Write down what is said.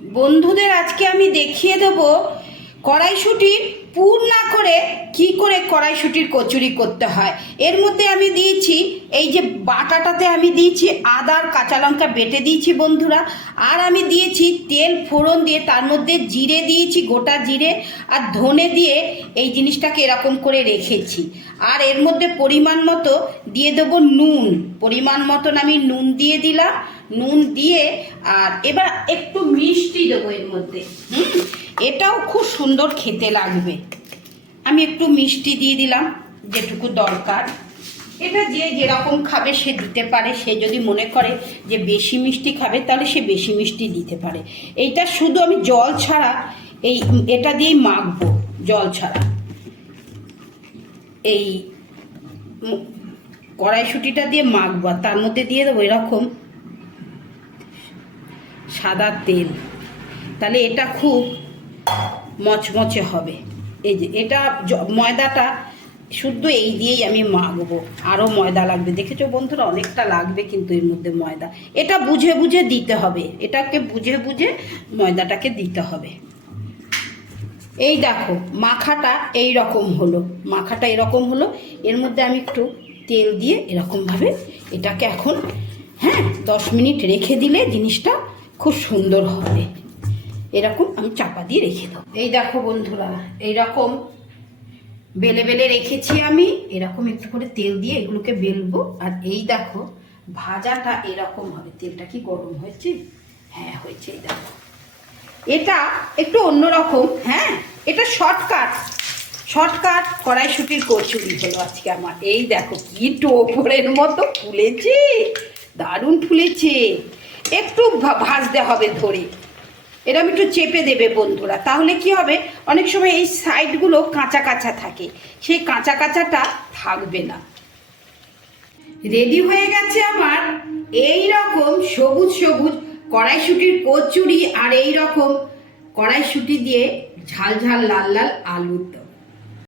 বন্ধুদের আজকে আমি দেখিয়ে দেবো কড়াইশুঁটির পুর না করে কি করে কড়াইশুঁটির কচুরি করতে হয়। এর মধ্যে আমি দিয়েছি এই যে বাটাটাতে আমি দিয়েছি আদা আর কাঁচা লঙ্কা বেটে দিয়েছি বন্ধুরা, আর আমি দিয়েছি তেল ফোড়ন দিয়ে তার মধ্যে জিরে দিয়েছি, গোটা জিরে আর ধনে দিয়ে এই জিনিসটাকে এরকম করে রেখেছি। আর এর মধ্যে পরিমাণ মতো দিয়ে দেবো নুন, পরিমাণ মতন আমি নুন দিয়ে দিলাম। নুন দিয়ে আর এবার একটু মিষ্টি দেবো এর মধ্যে। এটাও খুব সুন্দর খেতে লাগবে। আমি একটু মিষ্টি দিয়ে দিলাম যেটুকু দরকার। এটা যে যেরকম খাবে সে দিতে পারে। সে যদি মনে করে যে বেশি মিষ্টি খাবে তাহলে সে বেশি মিষ্টি দিতে পারে। এইটা শুধু আমি জল ছাড়া এটা দিয়েই মাখবো, জল ছাড়া। এই কড়াইশুঁটিটা দিয়ে মাখবো, তার মধ্যে দিয়ে দেবো এরকম সাদা তেল। তাহলে এটা খুব মচমচে হবে। এই যে এটা ময়দাটা শুধু এই দিয়েই আমি মাখবো। আরও ময়দা লাগবে, দেখেছো বন্ধুরা, অনেকটা লাগবে কিন্তু এর মধ্যে ময়দা। এটা বুঝে বুঝে দিতে হবে, এটাকে বুঝে বুঝে ময়দাটাকে দিতে হবে। এই দেখো মাখাটা এই রকম হলো, মাখাটা এরকম হলো। এর মধ্যে আমি একটু তেল দিয়ে এরকমভাবে এটাকে এখন 10 মিনিট রেখে দিলে জিনিসটা খুব সুন্দর হবে। এরকম আমি চাপা দিয়ে রেখে দেবো। এই দেখো বন্ধুরা, এইরকম বেলে বেলে রেখেছি আমি। এরকম একটু করে তেল দিয়ে এগুলোকে বেলবো। আর এই দেখো ভাজাটা এরকম হবে। তেলটা কি গরম হয়েছে? হ্যাঁ হয়েছে। এই দেখো এটা একটু অন্যরকম। এটা শর্টকাট কড়াইশুঁটির কচুরি হলো আজকে আমার। এই দেখো কি টোপরের মতো ফুলেছে, দারুণ ফুলেছে। একটু ভাজতে হবে ধরে, এরকম একটু চেপে দেবে বন্ধুরা, তাহলে কি হবে, অনেক সময় এই সাইডগুলো কাঁচা কাঁচা থাকে, সেই কাঁচা কাঁচাটা থাকবে না। রেডি হয়ে গেছে আমার এই রকম সবুজ সবুজ কড়াইশুঁটির কচুরি, আর এই রকম কড়াইশুঁটি দিয়ে ঝাল ঝাল লাল লাল আলুর দম।